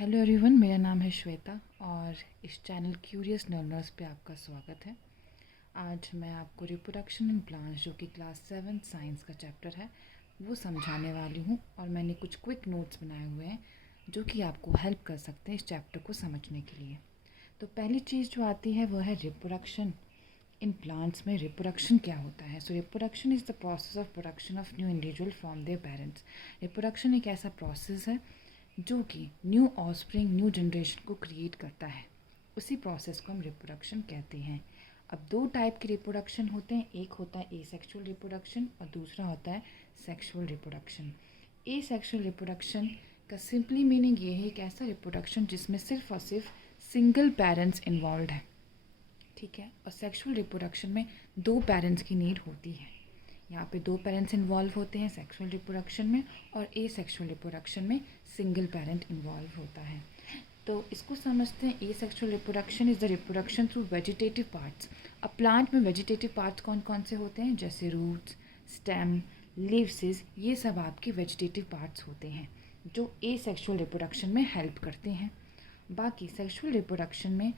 Hello everyone, मेरा नाम है श्वेता और इस चैनल क्यूरियस लर्नर्स पे आपका स्वागत है। आज मैं आपको रिप्रोडक्शन इन प्लांट्स जो कि क्लास 7 साइंस का चैप्टर है वो समझाने वाली हूँ और मैंने कुछ क्विक नोट्स बनाए हुए हैं जो कि आपको हेल्प कर सकते हैं इस चैप्टर को समझने के लिए। तो पहली चीज़ जो आती है वो है रिप्रोडक्शन इन प्लांट्स में। रिप्रोडक्शन क्या होता है? सो reproduction is the process of production of new individual from their parents. Reproduction एक ऐसा प्रोसेस है जो कि न्यू ऑफस्प्रिंग, न्यू जनरेशन को क्रिएट करता है। उसी प्रोसेस को हम रिप्रोडक्शन कहते हैं। अब दो टाइप के रिप्रोडक्शन होते हैं, एक होता है एसेक्सुअल रिप्रोडक्शन और दूसरा होता है सेक्सुअल रिप्रोडक्शन। एसेक्सुअल रिप्रोडक्शन का सिंपली मीनिंग ये है, एक ऐसा रिप्रोडक्शन जिसमें सिर्फ और सिर्फ सिंगल पेरेंट्स इन्वॉल्व है, ठीक है। और सेक्सुअल रिप्रोडक्शन में दो पेरेंट्स की नीड होती है। यहाँ पे दो पेरेंट्स इन्वॉल्व होते हैं सेक्सुअल रिप्रोडक्शन में, और ए सेक्सुअल रिप्रोडक्शन में सिंगल पेरेंट इन्वॉल्व होता है। तो इसको समझते हैं, ए sexual reproduction is the reproduction through vegetative parts. अब प्लांट में वेजिटेटिव पार्ट्स कौन कौन से होते हैं? जैसे रूट्स, स्टेम, लीव्स, ये सब आपके वेजिटेटिव पार्ट्स होते हैं जो ए सेक्सुअल रिप्रोडक्शन में हेल्प करते हैं। बाकी सेक्सुअल रिप्रोडक्शन में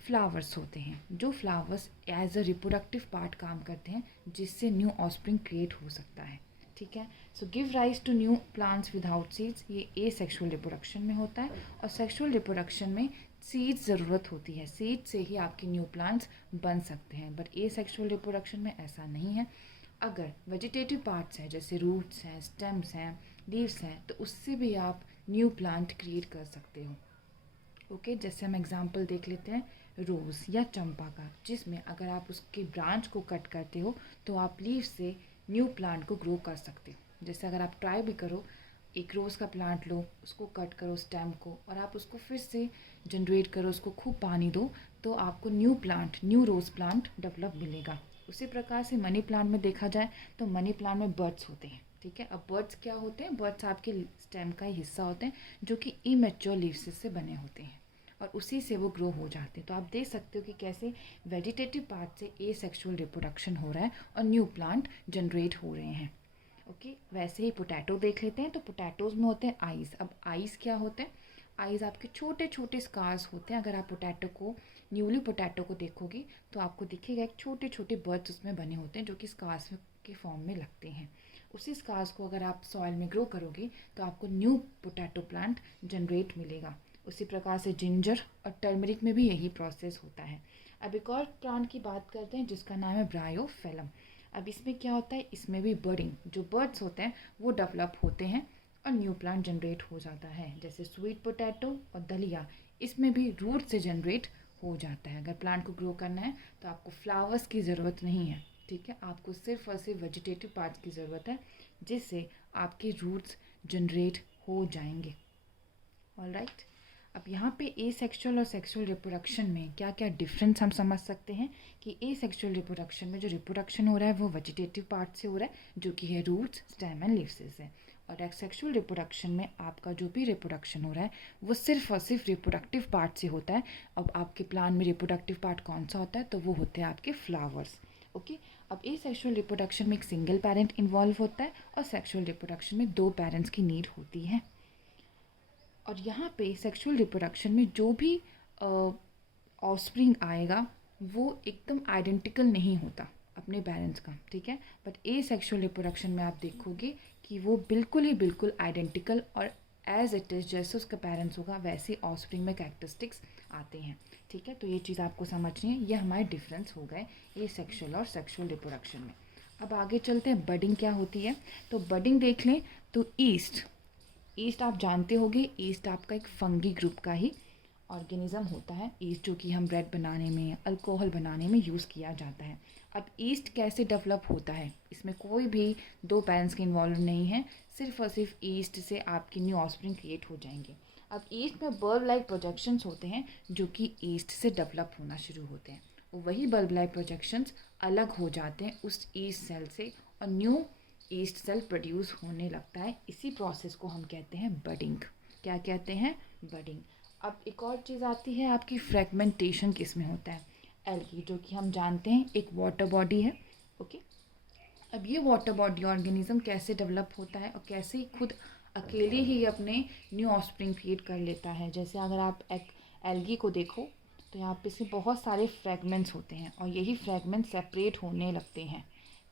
फ्लावर्स होते हैं, जो flowers as a reproductive part काम करते हैं जिससे न्यू ऑफस्प्रिंग क्रिएट हो सकता है, ठीक है। So give rise to new plants without seeds, ये ए सेक्सुअल रिप्रोडक्शन में होता है। और सेक्सुअल रिप्रोडक्शन में सीड्स ज़रूरत होती है, सीड से ही आपके न्यू प्लांट्स बन सकते हैं। बट ए सेक्सुअल रिप्रोडक्शन में ऐसा नहीं है। अगर वेजिटेटिव पार्ट्स हैं जैसे रूट्स हैं, स्टेम्स हैं, लीव्स हैं, तो उससे भी आप न्यू प्लांट क्रिएट कर सकते हो। ओके, जैसे हम एग्जांपल देख लेते हैं रोज़ या चंपा का, जिसमें अगर आप उसके ब्रांच को कट करते हो तो आप लीफ से न्यू प्लांट को ग्रो कर सकते हो। जैसे अगर आप ट्राई भी करो, एक रोज़ का प्लांट लो, उसको कट करो स्टेम को, और आप उसको फिर से जनरेट करो, उसको खूब पानी दो, तो आपको new plant, new rose plant develop मिलेगा। उसी प्रकार से मनी प्लांट में देखा जाए तो मनी प्लांट में बर्ड्स होते हैं, ठीक है। अब बर्ड्स क्या होते हैं? बर्ड्स आपके स्टेम का ही हिस्सा होते हैं जो कि इमेच्योर लीव्स से बने होते हैं और उसी से वो ग्रो हो जाते हैं। तो आप देख सकते हो कि कैसे वेजिटेटिव पार्ट से ए सेक्सुअल रिप्रोडक्शन हो रहा है और न्यू प्लांट जनरेट हो रहे हैं। ओके, वैसे ही पोटैटो देख लेते हैं। तो पोटैटोज़ में होते हैं आइज़। अब आइज़ क्या होते हैं? आइज़ आपके छोटे छोटे स्कार्स होते हैं। अगर आप पोटैटो को, न्यूली पोटैटो को देखोगे तो आपको दिखेगा एक छोटे छोटे बर्ड्स उसमें बने होते हैं जो कि स्कार्स के फॉर्म में लगते हैं। उसी स्कार्स को अगर आप सॉइल में ग्रो करोगे तो आपको न्यू पोटैटो प्लांट जनरेट मिलेगा। उसी प्रकार से जिंजर और टर्मरिक में भी यही प्रोसेस होता है। अब एक और प्लांट की बात करते हैं जिसका नाम है ब्रायोफेलम। अब इसमें क्या होता है? इसमें भी बर्डिंग, जो बर्ड्स होते हैं वो डेवलप होते हैं और न्यू प्लांट जनरेट हो जाता है। जैसे स्वीट पोटैटो और दलिया, इसमें भी रूट से जनरेट हो जाता है। अगर प्लांट को ग्रो करना है तो आपको फ्लावर्स की ज़रूरत नहीं है, ठीक है। आपको सिर्फ और सिर्फ वेजिटेटिव पार्ट्स की ज़रूरत है जिससे आपके रूट्स जनरेट हो जाएंगे। ऑलराइट, अब यहाँ पे ए सेक्सुअल और सेक्सुअल रिप्रोडक्शन में क्या क्या डिफरेंस हम समझ सकते हैं कि ए सेक्सुअल रिप्रोडक्शन में जो रिप्रोडक्शन हो रहा है वो वेजिटेटिव पार्ट से हो रहा है जो कि है रूट्स, स्टेम एंड लीव्स से। और सेक्सुअल रिप्रोडक्शन में आपका जो भी रिप्रोडक्शन हो रहा है वो सिर्फ और सिर्फ रिप्रोडक्टिव पार्ट से होता है। अब आपके प्लांट में रिप्रोडक्टिव पार्ट कौन सा होता है? तो वो होते हैं आपके फ्लावर्स। ओके, अब ए सेक्सुअल रिप्रोडक्शन में एक सिंगल पेरेंट इन्वॉल्व होता है और सेक्सुअल रिप्रोडक्शन में दो पेरेंट्स की नीड होती है। और यहाँ पे सेक्सुअल रिप्रोडक्शन में जो भी ऑफस्प्रिंग आएगा वो एकदम आइडेंटिकल नहीं होता अपने पेरेंट्स का, ठीक है। बट ए सेक्सुअल रिप्रोडक्शन में आप देखोगे कि वो बिल्कुल ही बिल्कुल आइडेंटिकल और एज इट इज़ जैसे उसका पेरेंट्स होगा वैसे ऑफस्प्रिंग में कैरेक्टरिस्टिक्स आते हैं, ठीक है। तो ये चीज़ आपको समझनी है। ये हमारे डिफरेंस हो गए ए सेक्सुअल और सेक्सुअल रिप्रोडक्शन में। अब आगे चलते हैं, बडिंग क्या होती है। तो बडिंग देख लें तो ईस्ट आप जानते होंगे, ईस्ट आपका एक फंगी ग्रुप का ही ऑर्गेनिज्म होता है। ईस्ट जो कि हम ब्रेड बनाने में, अल्कोहल बनाने में यूज़ किया जाता है। अब ईस्ट कैसे डेवलप होता है? इसमें कोई भी दो पेरेंट्स के इन्वॉल्व नहीं है, सिर्फ और सिर्फ ईस्ट से आपकी न्यू ऑफस्प्रिंग क्रिएट हो जाएंगे। अब ईस्ट में बल्ब लाइक प्रोजेक्शंस होते हैं जो कि ईस्ट से डेवलप होना शुरू होते हैं। वही बल्ब लाइक प्रोजेक्शंस अलग हो जाते हैं उस ईस्ट सेल से और न्यू ईस्ट सेल प्रोड्यूस होने लगता है। इसी प्रोसेस को हम कहते हैं बडिंग। क्या कहते हैं? बडिंग। अब एक और चीज़ आती है आपकी फ्रेगमेंटेशन, किस में होता है? एल्गी, जो कि हम जानते हैं एक वाटर बॉडी है। ओके, अब ये वाटर बॉडी ऑर्गेनिज्म कैसे डेवलप होता है और कैसे खुद अकेले ही अपने न्यू ऑफस्प्रिंग क्रिएट कर लेता है। जैसे अगर आप एक एल्गी को देखो तो यहाँ पे इसमें बहुत सारे फ्रेगमेंट्स होते हैं और यही फ्रेगमेंट सेपरेट होने लगते हैं,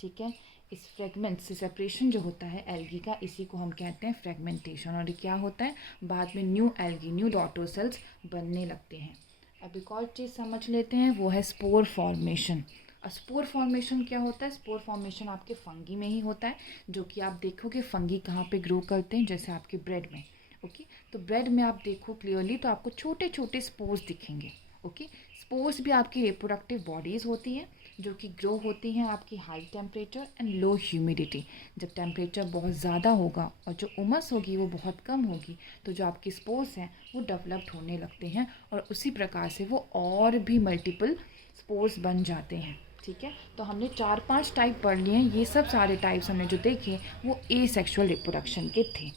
ठीक है। इस फ्रेगमेंट से सेपरेशन जो होता है एल्गी का, इसी को हम कहते हैं फ्रेगमेंटेशन। और ये क्या होता है, बाद में new algae, new daughter cells बनने लगते हैं। अब एक और चीज़ समझ लेते हैं, वो है स्पोर फॉर्मेशन। और स्पोर फॉर्मेशन क्या होता है, स्पोर फॉर्मेशन आपके फंगी में ही होता है, जो कि आप देखोगे फंगी कहाँ पे ग्रो करते हैं, जैसे आपके ब्रेड में। ओके, तो ब्रेड में आप देखो क्लियरली तो आपको छोटे छोटे स्पोर्स दिखेंगे। ओके, स्पोर्स भी आपकी रिप्रोडक्टिव बॉडीज़ होती हैं जो कि ग्रो होती हैं आपकी high temperature and low humidity. जब टेम्परेचर बहुत ज़्यादा होगा और जो उमस होगी वो बहुत कम होगी, तो जो आपकी स्पोर्स हैं वो डेवलप्ड होने लगते हैं और उसी प्रकार से वो और भी मल्टीपल स्पोर्स बन जाते हैं, ठीक है। तो हमने 4-5 टाइप पढ़ लिए हैं। ये सब सारे टाइप्स हमने जो देखे वो एसेक्सुअल रिप्रोडक्शन के थे।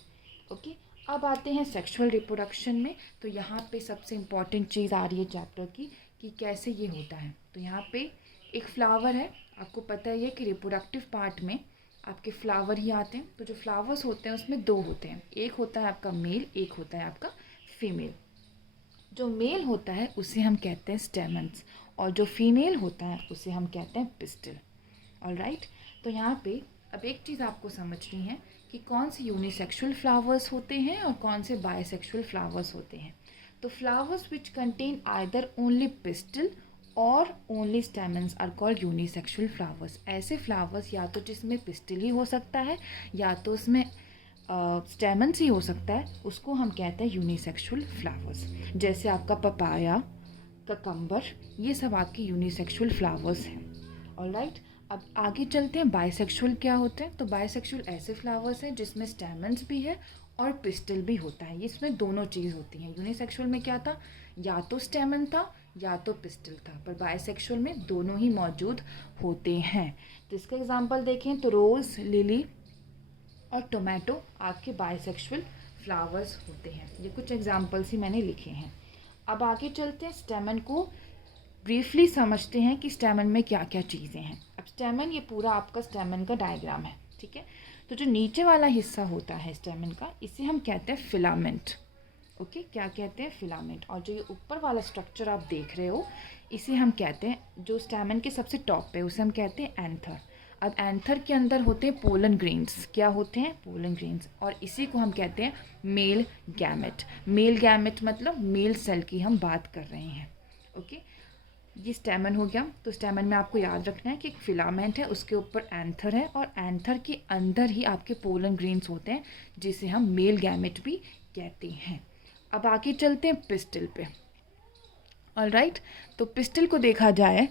ओके, अब आते हैं सेक्सुअल रिप्रोडक्शन में। तो यहाँ पे सबसे इम्पॉर्टेंट चीज़ आ रही है चैप्टर की कि कैसे ये होता है। तो यहाँ पे एक फ्लावर है, आपको पता ही है कि रिप्रोडक्टिव पार्ट में आपके फ्लावर ही आते हैं। तो जो फ्लावर्स होते हैं उसमें दो होते हैं, एक होता है आपका मेल, एक होता है आपका फीमेल। जो मेल होता है उसे हम कहते हैं स्टेमन्स और जो फीमेल होता है उसे हम कहते हैं पिस्टल। ऑलराइट, तो यहाँ पे अब एक चीज़ आपको समझनी है कि कौन से यूनिसेक्सुअल फ्लावर्स होते हैं और कौन से बायसेक्सुअल फ्लावर्स होते हैं। तो flowers which contain either only pistil और only stamens are called unisexual flowers. ऐसे फ्लावर्स या तो जिसमें पिस्टल ही हो सकता है या तो उसमें स्टेमन्स ही हो सकता है, उसको हम कहते हैं यूनिसेक्सुअल फ्लावर्स। जैसे आपका पपाया, ककम्बर, ये सब आपके यूनिसेक्सुअल फ्लावर्स हैं। ऑलराइट, अब आगे चलते हैं बाइसेक्सुअल क्या होते हैं। तो बाइसेक्सुअल ऐसे फ्लावर्स हैं जिसमें स्टेमन्स भी है और पिस्टल भी होता है। इसमें दोनों चीज़ होती हैं। यूनिसेक्सुअल में क्या था, या तो स्टेमन था या तो पिस्टल था, पर बाइसेक्सुअल में दोनों ही मौजूद होते हैं। तो इसका एग्जांपल देखें तो रोज़, लिली और टोमेटो आपके बाइसेक्सुअल फ्लावर्स होते हैं। ये कुछ एग्जांपल्स ही मैंने लिखे हैं। अब आगे चलते हैं, स्टेमन को ब्रीफली समझते हैं कि स्टेमन में क्या क्या चीज़ें हैं। अब स्टेमन, ये पूरा आपका स्टेमन का डायग्राम है, ठीक है। तो जो नीचे वाला हिस्सा होता है स्टेमन का, इसे हम कहते हैं फिलामेंट। ओके, क्या कहते हैं, फिलामेंट। और जो ये ऊपर वाला स्ट्रक्चर आप देख रहे हो, इसे हम कहते हैं, जो स्टेमन के सबसे टॉप पे, उसे हम कहते हैं एंथर। अब एंथर के अंदर होते हैं पोलन ग्रेन्स। क्या होते हैं, पोलन ग्रेन्स। और इसी को हम कहते हैं मेल गैमेट। मेल गैमेट मतलब मेल सेल की हम बात कर रहे हैं। ओके, ये स्टेमन हो गया। तो स्टेमन में आपको याद रखना है कि एक फिलामेंट है, उसके ऊपर एंथर है और एंथर के अंदर ही आपके पोलन ग्रेन्स होते हैं, जिसे हम मेल गैमेट भी कहते हैं। अब आगे चलते हैं पिस्टल पे। ऑलराइट, तो पिस्टल को देखा जाए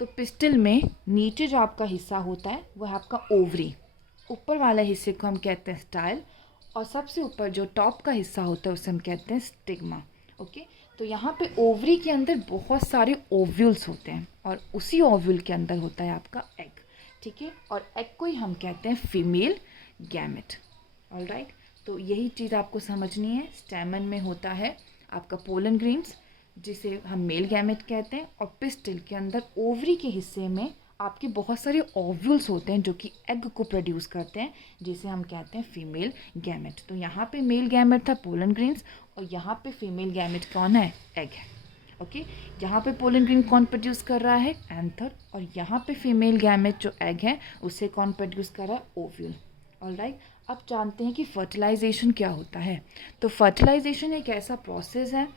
तो पिस्टल में नीचे जो आपका हिस्सा होता है वो है आपका ओवरी। ऊपर वाले हिस्से को हम कहते हैं स्टाइल और सबसे ऊपर जो टॉप का हिस्सा होता है उसे हम कहते हैं स्टिग्मा। ओके, तो यहाँ पे ओवरी के अंदर बहुत सारे ओव्यूल्स होते हैं और उसी ओव्यूल के अंदर होता है आपका एग, ठीक है। और एग को ही हम कहते हैं फीमेल गैमेट। ऑलराइट, तो यही चीज़ आपको समझनी है। स्टेमन में होता है आपका पोलन ग्रेन्स, जिसे हम मेल गैमेट कहते हैं, और पिस्टल के अंदर ओवरी के हिस्से में आपके बहुत सारे ओव्यूल्स होते हैं जो कि एग को प्रोड्यूस करते हैं, जिसे हम कहते हैं फीमेल गैमेट। तो यहाँ पे मेल गैमेट था पोलन ग्रेन्स और यहाँ पे फीमेल गैमेट कौन है, एग है। ओके, यहाँ पे पोलन ग्रेन कौन प्रोड्यूस कर रहा है, एंथर, और यहाँ पे फीमेल गैमेट जो एग है उसे कौन प्रोड्यूस कर रहा है, ओव्यूल। ऑलराइट, अब जानते हैं कि फर्टिलाइजेशन क्या होता है। तो फर्टिलाइजेशन एक ऐसा प्रोसेस है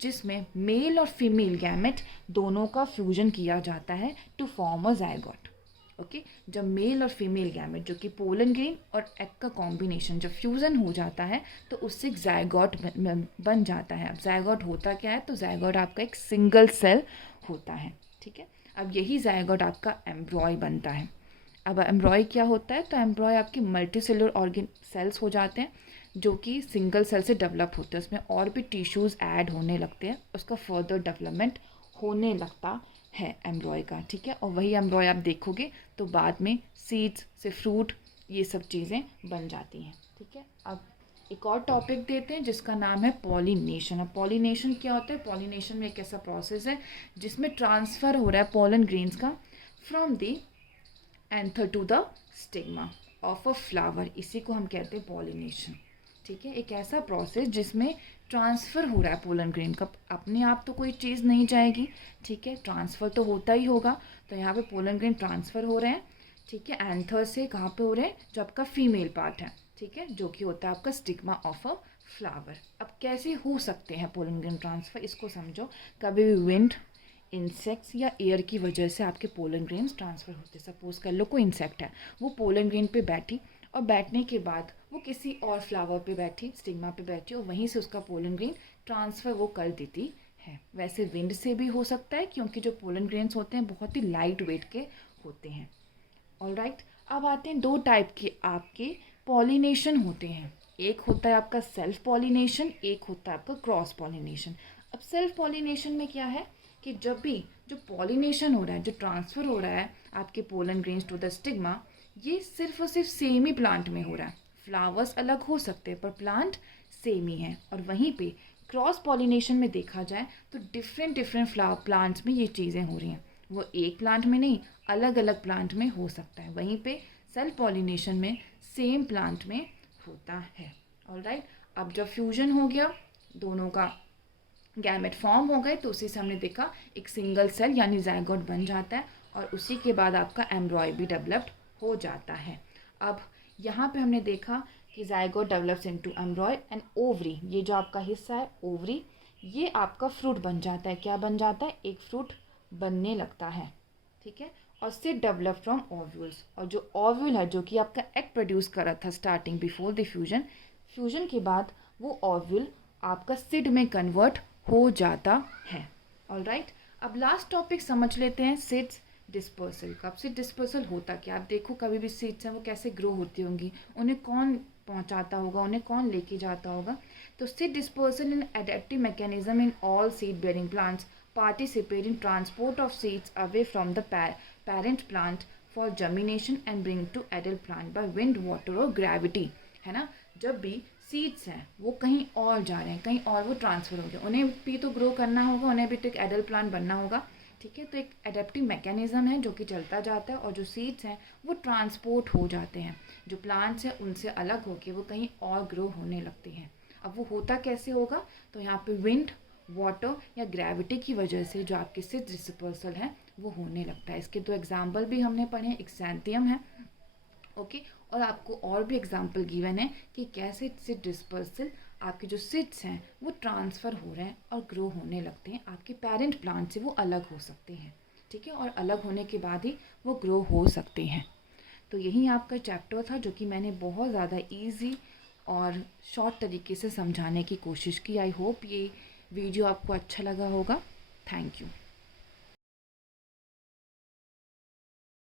जिसमें मेल और फीमेल गैमेट दोनों का फ्यूजन किया जाता है to form a zygote. Okay, जब मेल और फीमेल गैमेट जो कि पोलन ग्रेन और एग का कॉम्बिनेशन जब फ्यूज़न हो जाता है तो उससे एक जायगोट बन जाता है। अब जायगोट होता क्या है, तो जायगोट आपका एक सिंगल सेल होता है, ठीक है। अब यही जायगोट आपका एम्ब्रॉय बनता है। अब एम्ब्रॉय क्या होता है, तो एम्ब्रॉय आपके मल्टी सेलुलर ऑर्गन सेल्स हो जाते हैं जो कि सिंगल सेल से डेवलप होते हैं। उसमें और भी टिश्यूज़ ऐड होने लगते हैं, उसका फर्दर डेवलपमेंट होने लगता है एम्ब्रॉय का, ठीक है। और वही एम्ब्रॉय आप देखोगे तो बाद में सीड्स से फ्रूट, ये सब चीज़ें बन जाती हैं, ठीक है। अब एक और टॉपिक देते हैं जिसका नाम है पॉलिनेशन। अब पॉलिनेशन क्या होता है, पॉलिनेशन में एक ऐसा प्रोसेस है जिसमें ट्रांसफ़र हो रहा है पोलन ग्रेन्स का from the anther to the stigma of a flower, इसी को हम कहते हैं पॉलिनेशन। ठीक है, एक ऐसा प्रोसेस जिसमें ट्रांसफ़र हो रहा है पोलन ग्रेन का, अपने आप तो कोई चीज़ नहीं जाएगी, ठीक है, ट्रांसफ़र तो होता ही होगा। तो यहाँ पे पोलन ग्रेन ट्रांसफ़र हो रहे हैं, ठीक है, एंथर से कहाँ पे हो रहे हैं, जो आपका फीमेल पार्ट है, ठीक है, जो कि होता है आपका स्टिग्मा ऑफ अ फ्लावर। अब कैसे हो सकते हैं पोलन ग्रेन ट्रांसफ़र, इसको समझो। कभी भी विंड, इंसेक्ट्स या एयर की वजह से आपके पोलन ग्रेन्स ट्रांसफ़र होते। सपोज़ कर लो कोई इंसेक्ट है, वो पोलन ग्रेन पे बैठी और बैठने के बाद वो किसी और फ्लावर पे बैठी, स्टिग्मा पे बैठी, और वहीं से उसका पोलन ग्रेन ट्रांसफ़र वो कर देती है। वैसे विंड से भी हो सकता है, क्योंकि जो पोलन ग्रेन्स होते हैं बहुत ही लाइट वेट के होते हैं। ऑलराइट, अब आते हैं 2 टाइप के आपके पॉलिनेशन होते हैं। एक होता है आपका सेल्फ पॉलिनेशन, एक होता है आपका क्रॉस पॉलिनेशन। अब सेल्फ पॉलिनेशन में क्या है कि जब भी जो पॉलिनेशन हो रहा है, जो ट्रांसफ़र हो रहा है आपके pollen grains to the stigma, ये सिर्फ और सिर्फ सेम ही प्लांट में हो रहा है। फ्लावर्स अलग हो सकते हैं पर प्लांट सेम ही है। और वहीं पे क्रॉस पॉलिनेशन में देखा जाए तो डिफरेंट डिफरेंट फ्लावर प्लांट्स में ये चीज़ें हो रही हैं। वो एक प्लांट में नहीं, अलग अलग प्लांट में हो सकता है। वहीं पे सेल्फ पॉलिनेशन में सेम प्लांट में होता है। ऑलराइट, अब जब फ्यूजन हो गया, दोनों का गैमेट फॉर्म हो गए, तो उसी से हमने देखा एक सिंगल सेल यानी ज़ायगोट बन जाता है, और उसी के बाद आपका एम्ब्रॉय भी डेवलप्ड हो जाता है। अब यहाँ पे हमने देखा कि zygote develops into एम्ब्रॉय and ovary, ये जो आपका हिस्सा है ओवरी, ये आपका फ्रूट बन जाता है। क्या बन जाता है, एक फ्रूट बनने लगता है, ठीक है। और सिड डेवलप फ्रॉम ओव्यूल्स, और जो ओव्यूल है जो कि आपका एग प्रोड्यूस कर रहा था starting before the fusion, fusion के बाद वो ओव्यूल आपका सिड में कन्वर्ट हो जाता है। ऑलराइट, अब लास्ट टॉपिक समझ लेते हैं, सीड्स डिस्पर्सल। कब सीड डिस्पर्सल होता क्या, आप देखो कभी भी सीड्स हैं वो कैसे ग्रो होती होंगी, उन्हें कौन पहुंचाता होगा, उन्हें कौन लेके जाता होगा। तो seed dispersal in adaptive mechanism in all seed bearing plants participate in transport of seeds away from the parent plant for germination and bring to adult plant by wind, water और gravity, है ना। जब भी seeds हैं वो कहीं और जा रहे हैं, कहीं और वो ट्रांसफ़र हो गए, उन्हें भी तो ग्रो करना होगा, उन्हें भी तो एक एडल्ट प्लांट बनना होगा, ठीक है। तो एक एडेप्टिव मैकेनिज्म है जो कि चलता जाता है, और जो सीड्स हैं वो ट्रांसपोर्ट हो जाते हैं, जो प्लांट्स हैं उनसे अलग होकर वो कहीं और ग्रो होने लगते हैं। अब वो होता कैसे होगा, तो यहाँ पे विंड, वाटर या ग्रेविटी की वजह से जो आपके सीड डिस्पर्सल है वो होने लगता है। इसके 2 एग्जाम्पल भी हमने पढ़े हैं, एक xanthium है, ओके, और आपको और भी एग्जाम्पल गिवन है कि कैसे सीड डिस्पर्सल आपके जो सीड्स हैं वो ट्रांसफ़र हो रहे हैं और ग्रो होने लगते हैं, आपके पेरेंट प्लांट से वो अलग हो सकते हैं, ठीक है, और अलग होने के बाद ही वो ग्रो हो सकते हैं। तो यही आपका चैप्टर था जो कि मैंने बहुत ज़्यादा ईजी और शॉर्ट तरीके से समझाने की कोशिश की। आई होप ये वीडियो आपको अच्छा लगा होगा। Thank you.